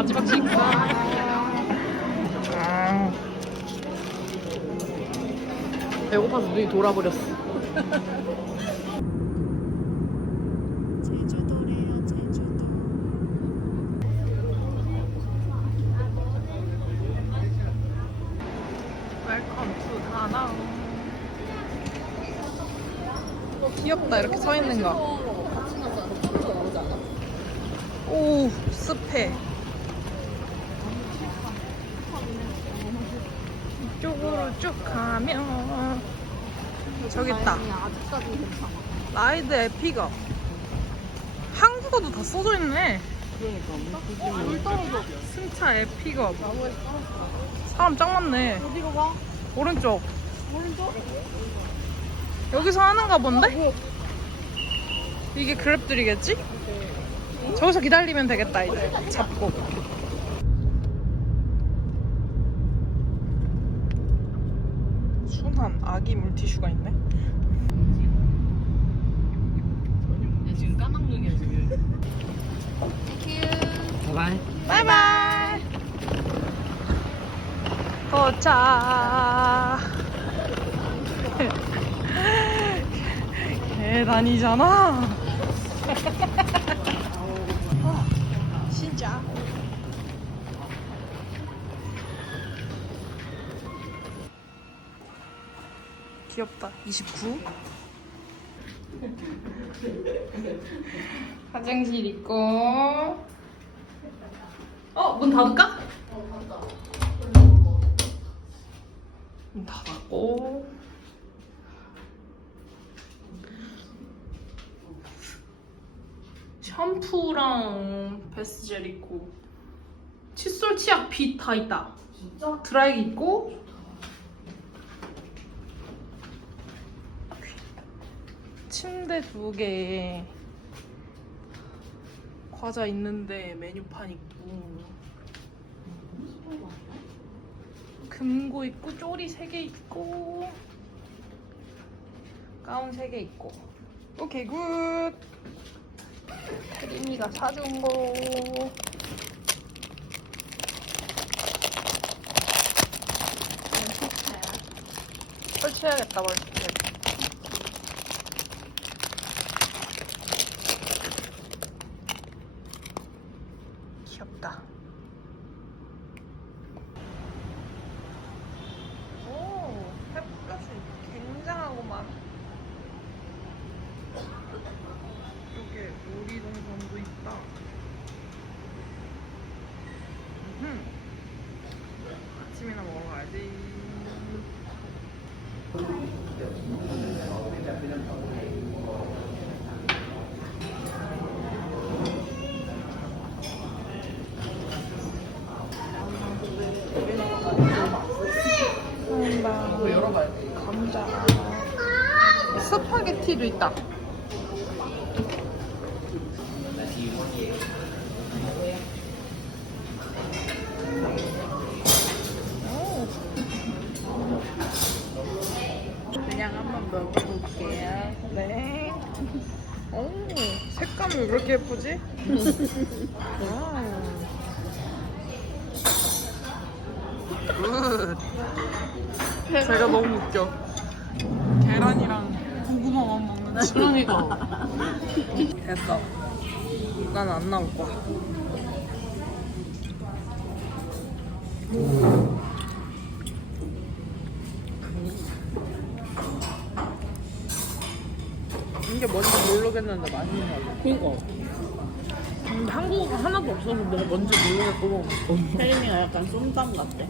마지막 식사. 배고파서 눈이 돌아버렸어. 제주도래요, 제주도. 웰컴 투 다낭. 어, 귀엽다 이렇게 서 있는 거. 오 습해. 쭉 가면 저기 있다. 아직까지 괜찮아. 라이드 에픽업. 한국어도 다 써져 있네. 어, 물 떨어져. 승차 에픽업. 나무에서 떨어졌어. 사람 짱 많네. 어디로 가? 오른쪽. 오른쪽? 여기서 하는가 본데? 이게 그랩들이겠지? 저기서 기다리면 되겠다 이제 잡고 순한 아기 물티슈가 있네? 지금 까막 눈이야, 지금. 바이바이. 도착 계단이잖아. 어, 진짜 귀엽다 29 화장실 있고 어, 문 닫을까? 문 닫았고. 샴푸랑 베스젤 있고. 칫솔, 치약, 빗 다 있다. 진짜? 드라이기 있고. 침대 두 개. 과자 있는데 메뉴판 있고. 금고 있고 쪼리 세 개 있고 가운 세 개 있고. 오케이 굿. 혜린이가 사준 거. 설치해야겠다 멀티탭 귀엽다 오, 햇볕이 굉장하고만. 여기 놀이동산도 있다. 음흠. 아침이나 먹으러 가야지. 한바 여러 가지. 감자. 스파게티도 있다. 오. 그냥 한번 먹어볼게요. 네. 오, 색감이 왜 그렇게 예쁘지? 와우. 굿. 제가 너무 웃겨. 계란이랑 고구마만 먹는 그러니까. 됐어. 난 안 나올 거야. 이게 뭔지 모르겠는데 맛있는 거 같아. 그니까 한국어가 하나도 없어서 뭐가 뭔지 모르겠고. 혜림이가 약간 쏨땀 같대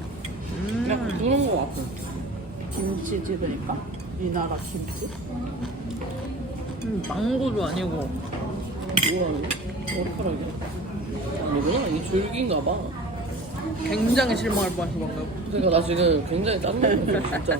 음. 약간 그런 거 같아 김치 찍으니까 이 나라 김치? 음, 망고도 아니고. 뭐야 머리카락이 뭐구나 이게 줄기인가 봐 굉장히 실망할 뻔했어 방금. 그러니까 나 지금 굉장히 짜증나 진짜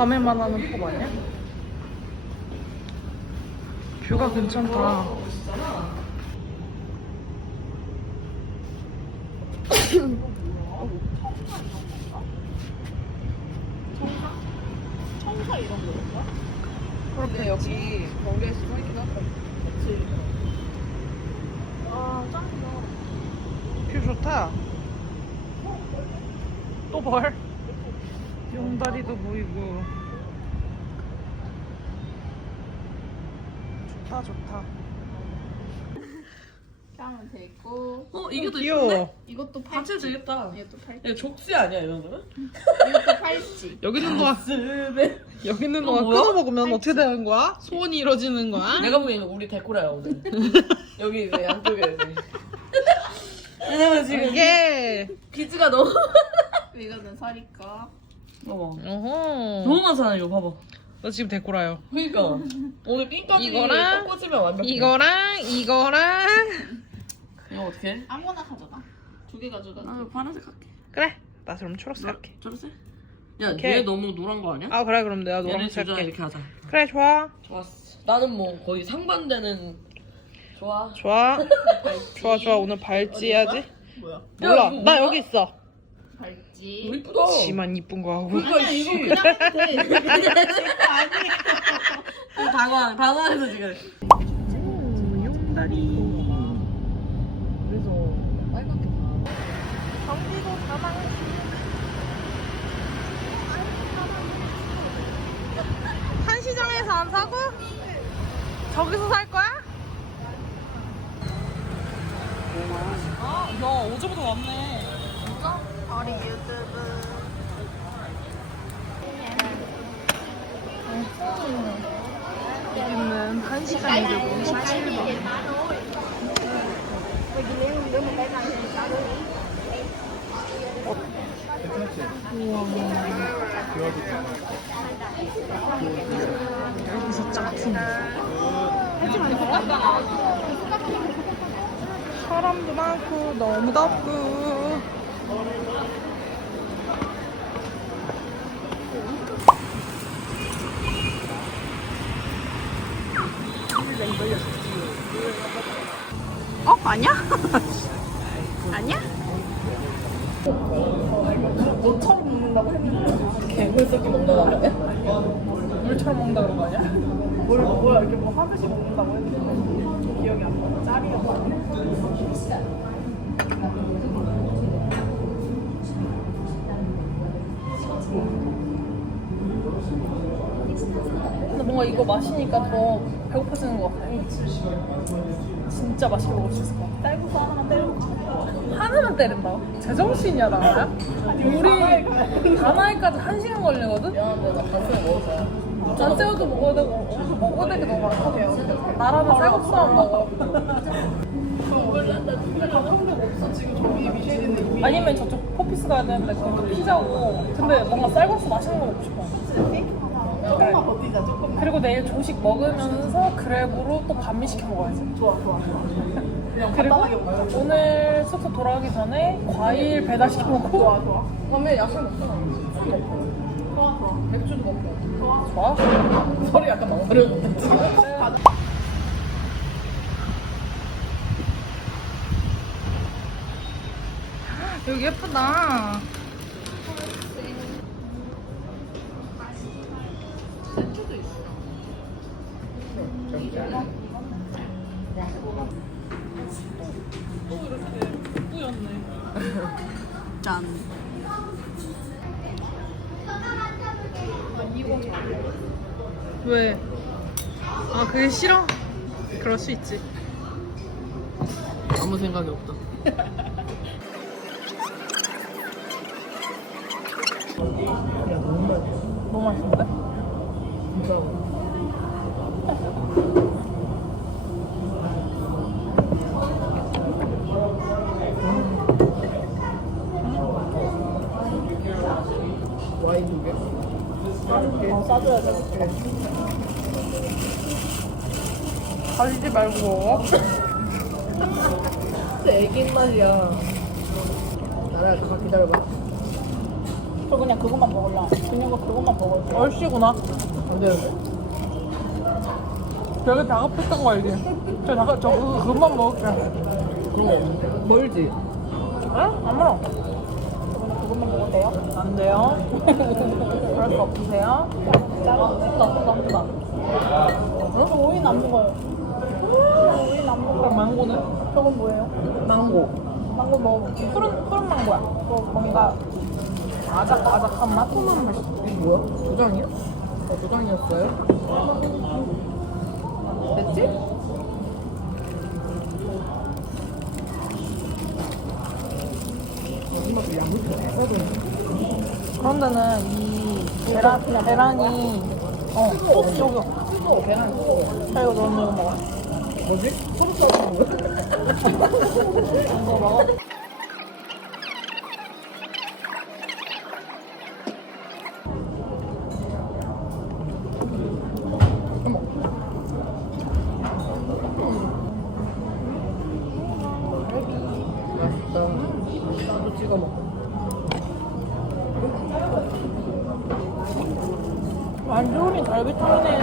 밤에만 하는 펍 아니야? 뷰가 괜찮다. 청사 이런 여기 하다. 그치. 아, 짱이다. 뷰 좋다. 또 벌. 용다리도 보이고. 좋다 좋다. 하면 되고. 어 이게 더 귀여워. 이것도 팔찌. 같이 되겠다. 이것도 팔찌. 야 족지 아니야 이런 거는? 이것도 팔찌. 여기 있는 동안 여기 있는 동안 뭐야? 끊어 먹으면 어떻게 되는 거야? 소원이 이루어지는 거야? 내가 보기에는 우리 데코라야 오늘. 여기 이제 양쪽에 이제. 왜냐면 지금 이게 비즈가 너무. 이거는 서리꺼. 봐봐. 어허. 너무 많잖아 이거 봐봐. 너 지금 데코라요. 그러니까 오늘 핀까지 이거랑 딱 꽂으면 완벽해. 이거랑 이거랑 이거 어떻게? 아무거나 가져가. 두 개 가져가. 아 파란색 할게. 그래. 나 그럼 초록색 할게. 초록색? 야, 오케이. 얘 너무 노란 거 아니야? 아 그래 그럼 내가 얘를 노란색 주자 할게. 이렇게 하자. 그래 좋아. 좋았어. 나는 뭐 거의 상반되는 좋아. 좋아. 좋아 좋아 오늘 발찌 해야지. 뭐야? 몰라. 이거 나? 여기 있어. 우리 이쁘다. 지만 이쁜 거 하고. 그러니까 이거 그냥 돼. 당황, 당황해서 지금. 용다리. 그래서 빨갛게. 경기도 다방시. 한시장에서 안 사고? 저기서 살 거야? 아, 야, 어제보다 왔네. 어리 유튜브. 여기는 한시장 257번. 여기서 짝퉁. 사람도 많고 너무 덥고. 어? 아니야? 아니야? 너처럼 먹는다고 했는데 개물 섞기 먹는다고 하네? 물처럼 먹는다 그런 거 아니야? 뭘 뭐야 이렇게 뭐 하나씩 먹는다고 했는데 기억이 안 나. 짤이었어. 근데 뭔가 이거 마시니까 더 배고파지는 것 같아. 진짜 맛있게 먹을 수 있을 것 같아. 딸고서 하나만 때려. 하나만 때린다. 제정신이야, 나야? 우리 다나이까지 한 시간 걸리거든? 미안한데 나 가슴에 먹었어. 안 째워도 먹어야 되고, 어, 먹어야 될게 너무 많거든. 나라면 쌀국수만 먹어. 아니면 저쪽 포피스 가야 되는데 거기 피자고. 근데 뭔가 쌀국수 맛있는 거 먹고 싶어. 조금만 버티자 조금만. 그리고 내일 조식 먹으면서 그랩으로 또 반미 시켜 먹어야지. 좋아 좋아 좋아. 그냥 간단하게 먹자. 오늘 숙소 돌아가기 전에 과일 배달 시켜 먹고 좋아 좋아. 그러면 약속 먹잖아. 좋아 좋아. 맥주도 먹고. 좋아? 소리 약간 망설였는데 지금. 여기 예쁘다. 짠. 왜? 아 그게 싫어? 그럴 수 있지. 아무 생각이 없다. 너무 맛있는데? 진짜. 와인 두 개. 어 싸줘야 돼. 가리지 말고 먹어. 진짜 애기 입맛이야. 나랑 잠깐 기다려봐. 저 그냥 그것만 먹을라. 그냥 그것만 먹을래. 얼씨구나. 안 되는데? 되게 다급했던 거 알지? 저 잠깐 저 그거- 그것만 먹을게. 그런 거 없는데? 멀지? 응? 안 먹어. 그것만 먹을래요? 안 돼요. 그럴 수 없으세요? 나쁘다, 나쁘다. 저 오이 안 먹어요. 오이 안 먹어요. 그럼 망고는? 저건 뭐예요? 망고. 망고 먹어볼게요. 푸른 푸른 망고야. 그 뭔가 아작아작한 맛? 소만 맛이. 이게 뭐야? 도장이야? 어, 도장이었어요? 됐지? 마지막에 양념 다 써야 되는데. 그런 데는 이 계란 계란이 어꼭 여기. 또 계란 또자 이거 이거 먹어. 뭐지? 싸는 거야? 이거 먹어. 맛있다. 나도 찍어 먹어. 완전히 갈비탕이네.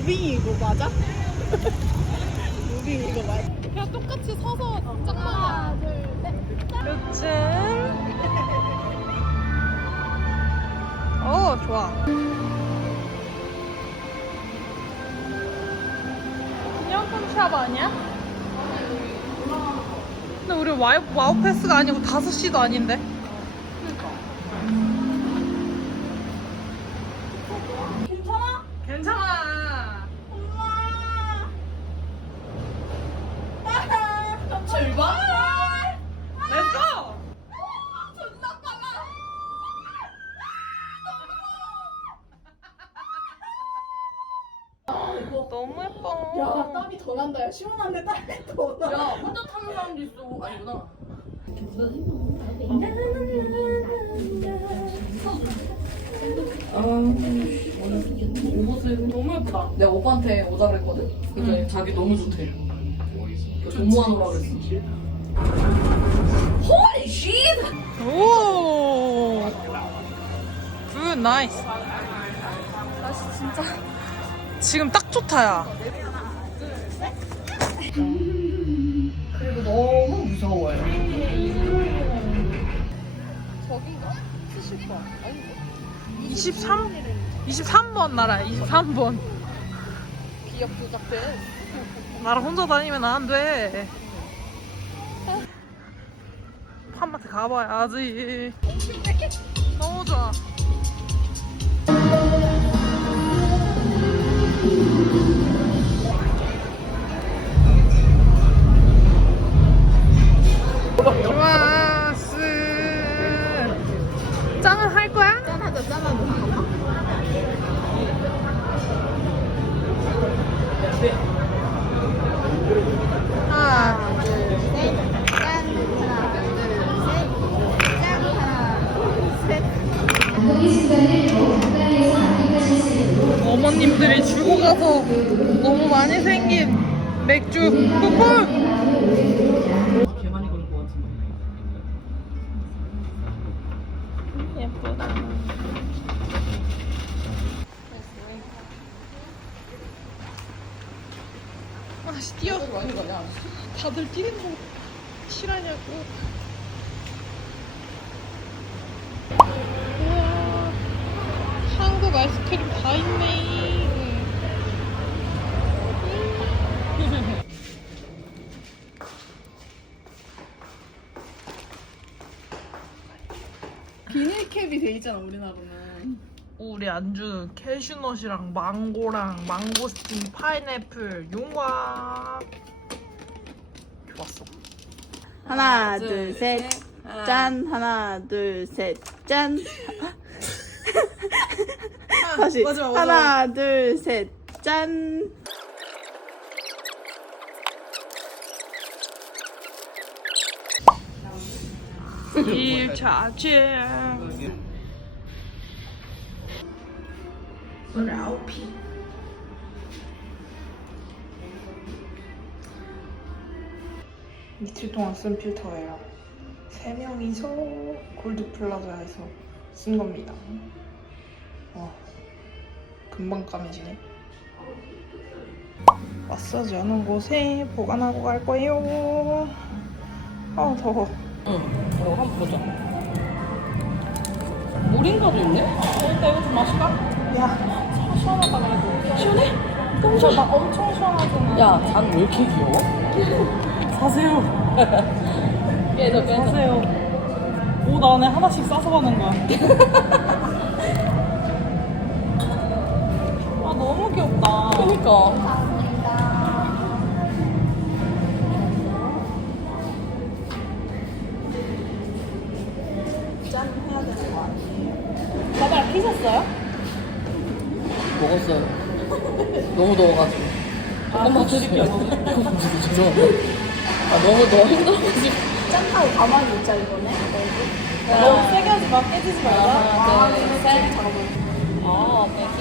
무빙이 이거 맞아? 무빙 이거 맞아? 그냥 똑같이 서서 하나, 둘, 셋. 요즘 어 좋아 기념품 샵 아니야? 근데 우리 와우, 와우 패스가 아니고 5시도 아닌데 괜찮아? 괜찮아 엄마. 출발. 렛츠고 존나 빨라. 너무 예뻐 야 땀이 더 난다. 야 시원한데 땀이 더 나. 야, 혼자 타는 사람도 있어. 아니구나. 아, 옷을 너무 예쁘다. 내가 오빠한테 오자고 했거든? 근데 자기 너무 좋대. 동무하느라 그랬어. Holy shit! 오 굿, 나이스 날씨 진짜. 지금 딱 좋다 야 그리고 너무 무서워요. 23? 23 23번 나라, 23번. 기억 조작돼. 나라 혼자 다니면 안 돼. 팜마트 가봐야지. 너무 좋아. 있잖아 우리나라는. 우리 안주 캐슈넛이랑 망고랑 망고스틴, 파인애플, 용과 좋았어. 하나, 둘셋짠 하나, 둘, 셋. 짠. 다시. 마지막. 하나, 둘, 셋. 짠. 일차 아침. 제 이틀 동안 쓴 필터예요. 세 명이서 골드 플라자에서 쓴 겁니다. 와, 금방 까매지네. 마사지 하는 곳에 보관하고 갈 거예요. 아 더워. 응. 이거 한번 보자. 물인가도 있네? 일단 이거 좀 마실까? 야, 시원하다 그래도. 시원해? 너무 나 엄청 시원하잖아. 야, 잔 왜 이렇게 귀여워? 사세요 깨져, 깨져. 사세요 옷 안에 하나씩 싸서 가는 거야 아 너무 귀엽다 그니까. 너무 더워가지고. 잠깐만 드릴게요. 아, 너무 너무 힘들어가지고. 짠하고 가만히 있자 이거네. 너무 세게 하지 마 깨지지 말자 하나, 둘, 셋. 잠깐만. 아, 땡큐.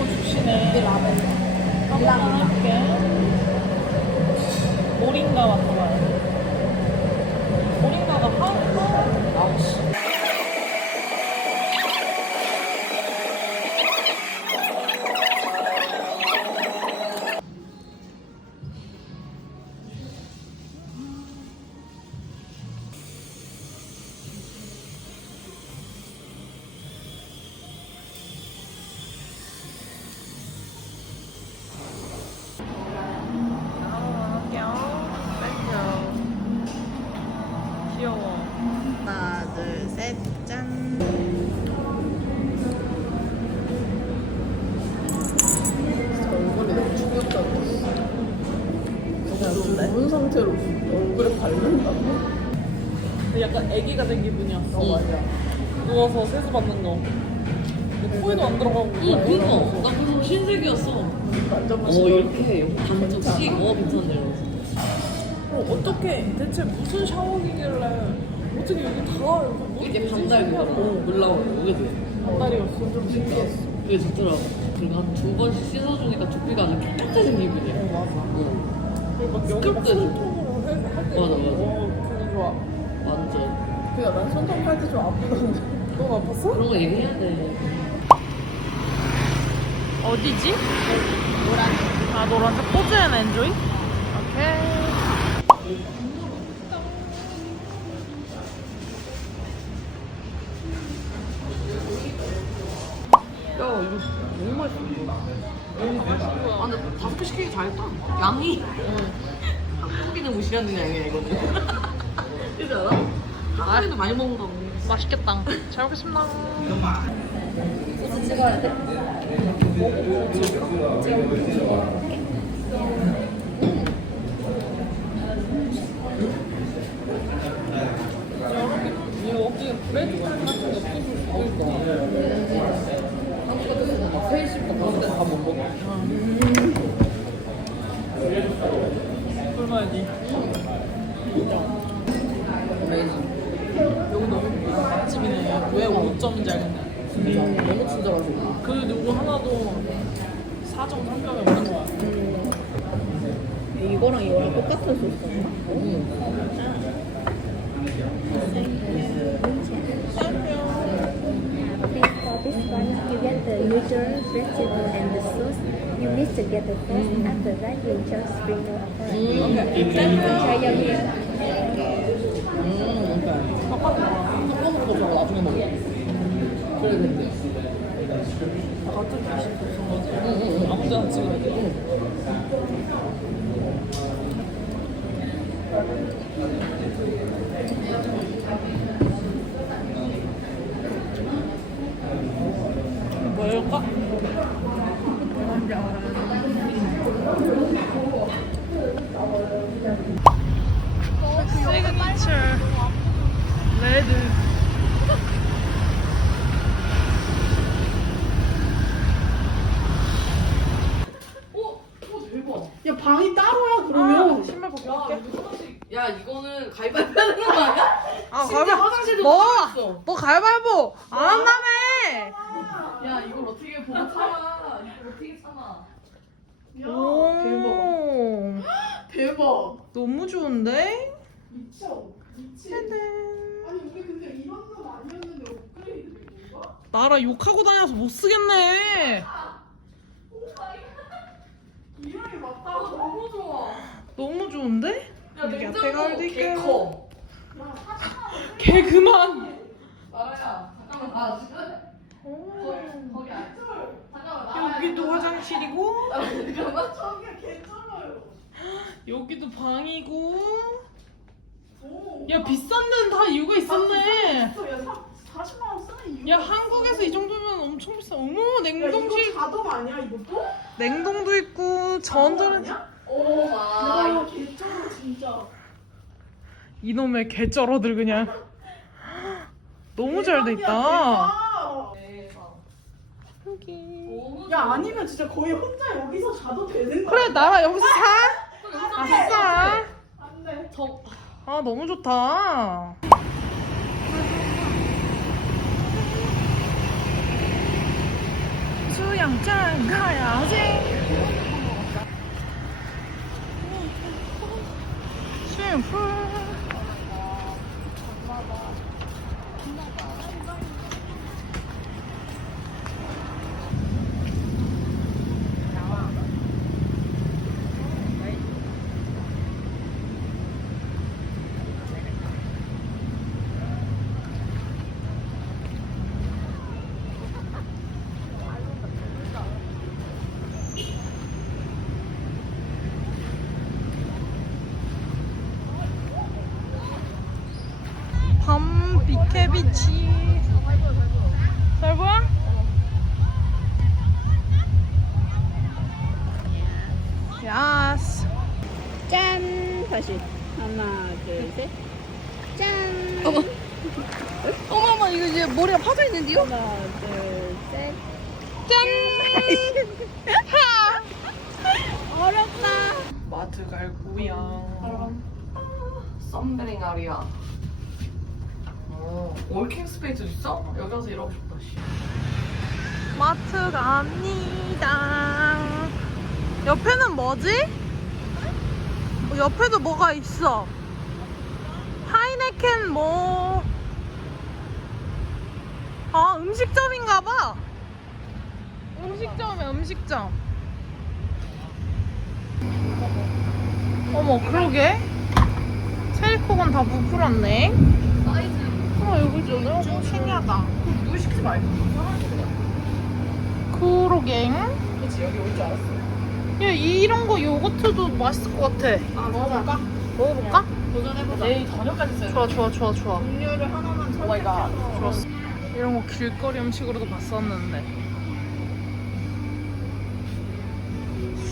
오 좋시네 라면. 한번 할게 모링가 맡아봐요 모링가가 파, 파 아우, 씨. 좋은 상태로 얼굴에 바른다고? 약간 애기가 된 기분이었어 응. 누워서 세수 받는 거 근데 코에도 안 들어가고 응, 그니까. 나 그래서 흰색이었어. 어, 이렇게 반쪽씩. 어, 괜찮네. 이러면서. 어, 어떻게 대체 무슨 샤워기길래 어떻게 여기 다 이게 반달고 어, 올라오고 오게 돼. 반달이었어 좀 신기했어 그게 좋더라고. 그리고 한 두 번씩 씻어주니까 두피가 아주 깨끗해진 기분이야. 맞아 응. 그리고 막 여기 막 스크럽도 손톱으로 할때 맞아, 맞아. 어, 그게 좋아 완전. 그니까 난 손톱 할 때 좀 아프던데 너무 아팠어? 그런 거 얘기해야 돼. 어디지? 노란 아 노란색 포즈 앤 엔조이? 오케이 야, 이거 너무 맛있어. 아, 근데 다섯 개 시키기 잘했다. 양이. 한국인은 무시하는 양이야, 이거는. 그지 않아? 한국인은 많이 먹는다고. 맛있겠다 잘 먹겠습니다 소스 찍어야 돼? 이거 혹시 브레드 같은 거 없어서 그러니까. 한국 같은 막 회식도 그런 데서 다못 먹어. 얼마야지? 어메이징. 여기 너무 맛집이네 왜 5점인지 알겠네 진짜. 너무 친절하시고. 그 누구 하나도 4점 3점이 없는 거야 이거랑 이거랑 똑같은 소스인가? 응. For this one, you get the usual vegetable and the sauce. You mix together first. After that, you just sprinkle over. 음. Try your meal. 음, 그러니까. 섞어놓고 저거 나중에 먹어. 그래, 근데. 같은 기식도 없은 거지 응, 응, 응. 아무 데나 찍어야 돼 응. 뭐 할까? 시그니처 레드 야 방이 따로야 그러면. 신 발 벗고 올게 야, 이거는 가위바위보 하는 거 아니야? 아, 진짜 가위바위보. 화장실도 뭐? 있어. 뭐 가위바위보 안 한다며. 야 이걸 어떻게 보고 참아? 이걸 어떻게 참아? 오. 대박. 너무 좋은데? 미쳐. 미치. 아니 우리 근데 이런 건 아니었는데 업그레이드 된 건가? 나라 욕하고 다녀서 못 쓰겠네. 이름이 맞다. 너무 좋아. 너무 좋은데? 야 냉장고 있고. 개 커. 개 그만. 나라야 잠깐만 나와줄래? 거기 거기 앉아. 잠깐만 나와야 여기도 화장실이고, 잠깐만. 저기가 괜찮아요. 여기도 방이고. 오. 야 비싼 데는 다 이유가 있었네. 또 야, 사, 40만 원 쓰는 이유. 야 한국에서 이 정도면 엄청 비싸. 어머 야, 이거 냉동실, 자동 아니야 이것도? 냉동도 있고 전자레인지. 오. 개쩔어 진짜. 이놈의 개쩔어들 그냥. 너무 잘 돼 있다. 대박이야, 대박. 여기. 너무. 야 아니면 진짜 거의 혼자 여기서 자도 되는 거 그래 나라 여기서 사. 아, 아싸. 안돼. 저 아 너무 좋다. 수영장 가야지. 슈퍼. 밤 비 케비치. 잘 보여? 야스. 짠! 다시. 하나, 둘, 셋. 짠! 어머머 이거 이제 머리가 파져 있는데요? 하나, 둘, 셋. 짠. 어렵다. 마트 갈 거야. 썸베링 아리아. 어, 월킹 스페이스 있어? 여기 와서 일하고 싶다. 씨. 마트 갑니다. 옆에는 뭐지? 어, 옆에도 뭐가 있어. 하이네켄 뭐. 아, 음식점인가 봐. 음식점이야, 음식점. 어머, 그러게. 체리콕은 다 부풀었네. 어, 여기 어, 신기하다. 시키지 말고. 그러게. 그치 여기 올 줄 알았어. 야, 이런 거 요거트도 맛있을 것 같아. 아 먹어볼까? 먹어볼까? 도전해보자. 내일 저녁까지 써요. 좋아, 좋아, 좋아, 좋아. 음료를 하나만. 선택해서. 좋았어. 이런 거 길거리 음식으로도 봤었는데.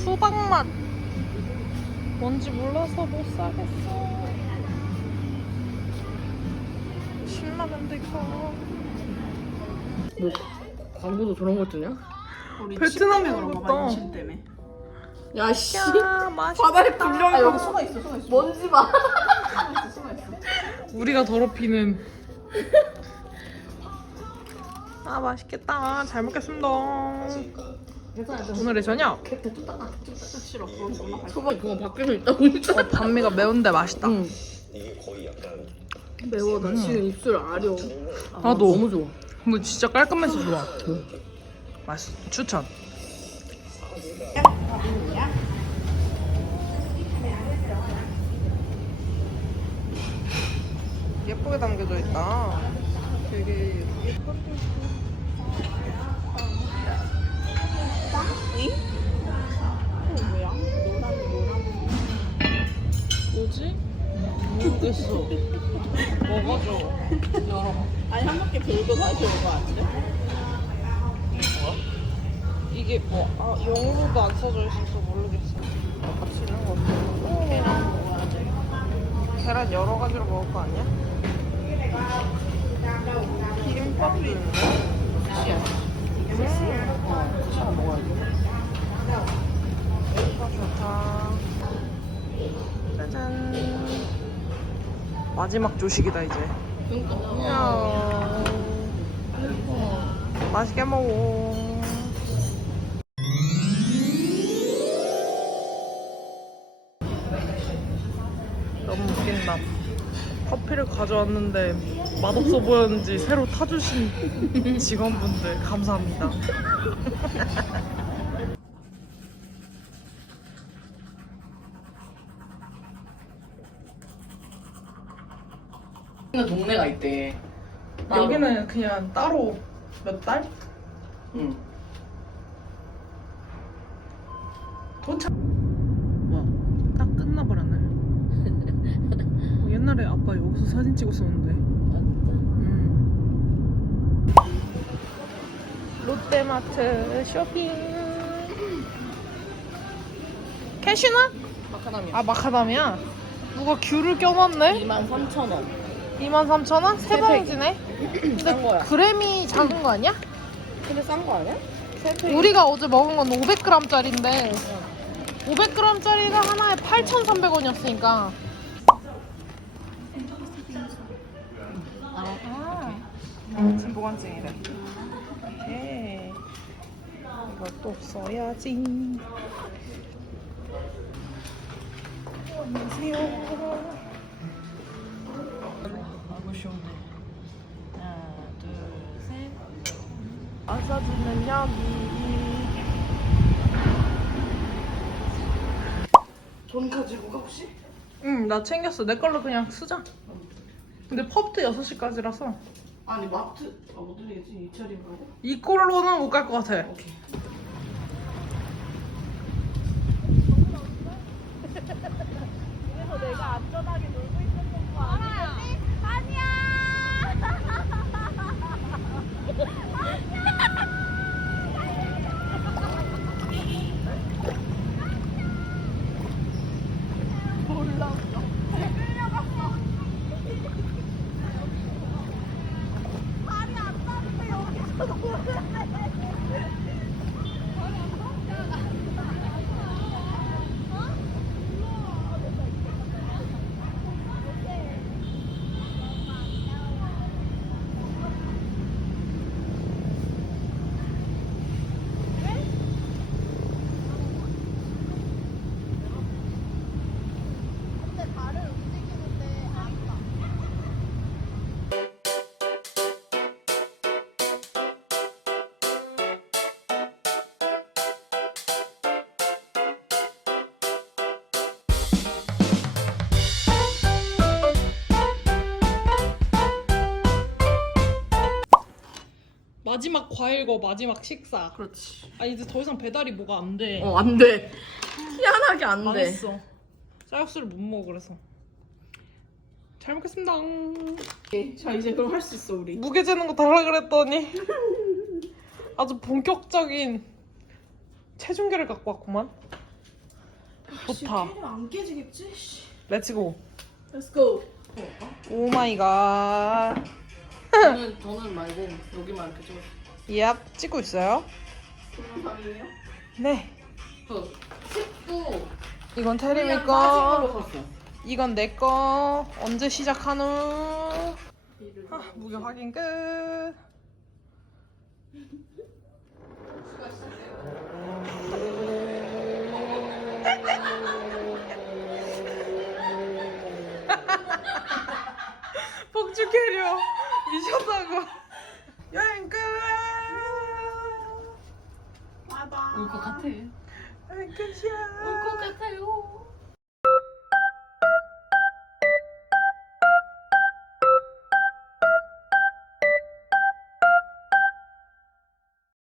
수박 맛. 뭔지 몰라서 못 사겠어. 신라면도 있고. 뭐 광고도 저런 거 뜨냐? 우리 베트남 침 때문에 그런 거. 많이 침 때문에. 야 씨. 야, 맛있다. 바다에 불려. 아 여기 수가 있어 수가 있어. 먼지 봐. 수가 있어. 우리가 더럽히는. 아, 맛있겠다. 잘 먹겠습니다. 오늘의 저녁. 싫어. 그건 그거 밖에서 있다고 했잖아. 어, 반미가 매운데 맛있다. 응. 매워. 나 지금 입술 아려. 아, 나도. 너무 좋아. 이거 진짜 깔끔해서 좋아. 맛있, 추천. 예쁘게 담겨져 있다. 되게 예쁜데. 뭐야? 노란 노란. 뭐지? 모르겠어. 먹어줘. 열어. 아니 한 바퀴 돌고 다시 온거 아닌데? 이게 뭐, 아, 영어로도 안 써져 있어서 모르겠어. 있는 거. 계란 먹어야 돼. 계란 여러 가지로 먹을 거 아니야? 김밥도 있는데? 차 먹어야 돼. 아, 좋다. 짜잔. 마지막 조식이다, 이제. 야. 맛있게 먹어. 너무 웃긴다. 커피를 가져왔는데 맛없어 보였는지 새로 타주신 직원분들 감사합니다. 있대. 따로. 여기는 그냥 따로 몇 달? 응. 도착. 와, 딱 끝나버렸네. 어, 옛날에 아빠 여기서 사진 찍었었는데. 음. 롯데마트 쇼핑. 캐슈나? 마카다미아. 아 마카다미아. 누가 귤을 껴놨네? 23,000원. 23,000원? 세세 봉지네? 싼 거야. 그램이 작은 거 아니야? 근데 싼 거 아니야? 우리가 어제 먹은 건 500g짜리인데 500g짜리가 하나에 8,300원이었으니까 아, 지금 보관증이래 오케이 이것도 써야지 안녕하세요 시원해. 하나, 둘, 셋. 마사지는 여기 돈 가지고 가 혹시? 응, 나 챙겼어. 내 걸로 그냥 쓰자. 근데 펍도 6시까지라서 아니 마트 아못 들리겠지 이 차림 가고. 이 꼴로는 못 갈 것 같아. 오케이. 마지막 과일과 마지막 식사. 그렇지. 아 이제 더 이상 배달이 뭐가 안 돼. 어 안 돼. 희한하게 안 돼. 망했어. 쌀국수를 못 먹어 그래서. 잘 먹겠습니다. 자 이제 그럼 할 수 있어 우리. 무게 재는 거 달라 그랬더니 아주 본격적인 체중계를 갖고 왔구만. 좋다. 안 깨지겠지? 씨. 렛츠고. Let's go. 오 마이 갓. 저는 저는 말고 여기만 이렇게 찍어. 얍 찍고 있어요. 동영상이에요? 네. 그 식도 이건 테리미 그냥 거. 빠진 걸로 샀어. 이건 내 거. 언제 시작하노? 아, 무게 확인 끝. 폭주 캐리어 미쳤다고. 여행 끝. 올것 같아. 여행 끝이야. 올것 같아요.